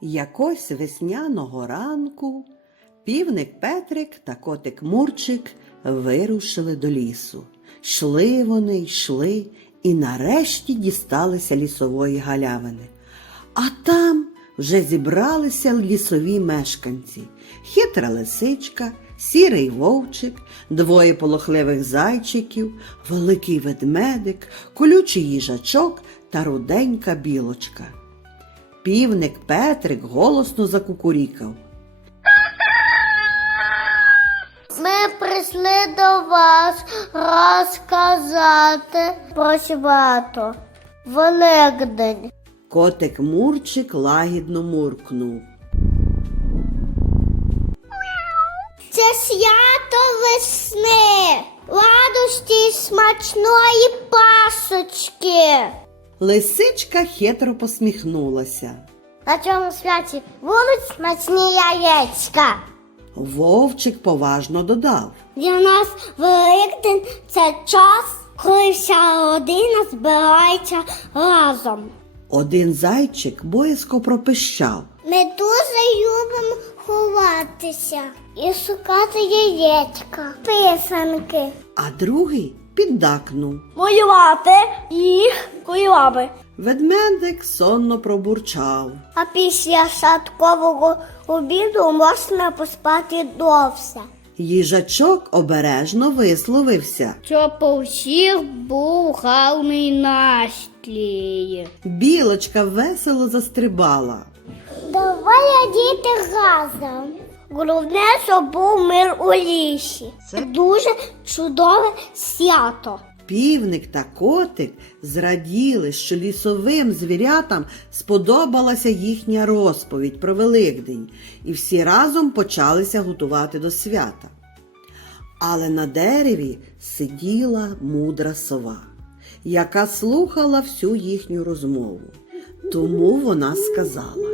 Якось весняного ранку півник Петрик та котик Мурчик вирушили до лісу. Йшли вони, йшли і нарешті дісталися лісової галявини. А там вже зібралися лісові мешканці, хитра лисичка, сірий вовчик, двоє полохливих зайчиків, великий ведмедик, колючий їжачок та руденька білочка. Півник Петрик голосно закукурікав. Ми прийшли до вас розказати про свято. Великдень. Котик Мурчик лагідно муркнув. Це свято весни, радості й смачної пасочки. Лисичка хитро посміхнулася. На цьому святі будуть смачні яєчка. Вовчик поважно додав. Для нас Великдень це час, коли вся родина збирається разом. Один зайчик боязко пропищав. Ми дуже любимо ховатися і шукати яєчка, писанки. А другий піддакнув. Малювати їх куйлами. Ведмедик сонно пробурчав. А після садкового обіду можна поспати довше. Їжачок обережно висловився. Щоб у всіх був гарний настрій. Білочка весело застрибала. Давай діти разом. Головне, щоб був мир у лісі. Це дуже чудове свято. Півник та котик зраділи, що лісовим звірятам сподобалася їхня розповідь про Великдень, і всі разом почалися готувати до свята. Але на дереві сиділа мудра сова, яка слухала всю їхню розмову. Тому вона сказала: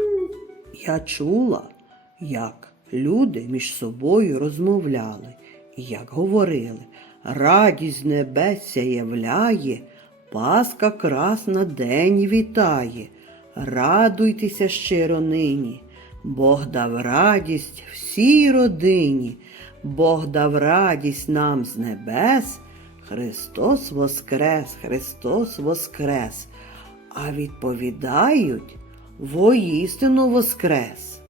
Я чула, як люди між собою розмовляли, і як говорили, радість з являє, Паска красна день вітає. Радуйтеся щиро нині, Бог дав радість всій родині, Бог дав радість нам з небес, Христос воскрес, Христос воскрес. А відповідають, воістину воскрес.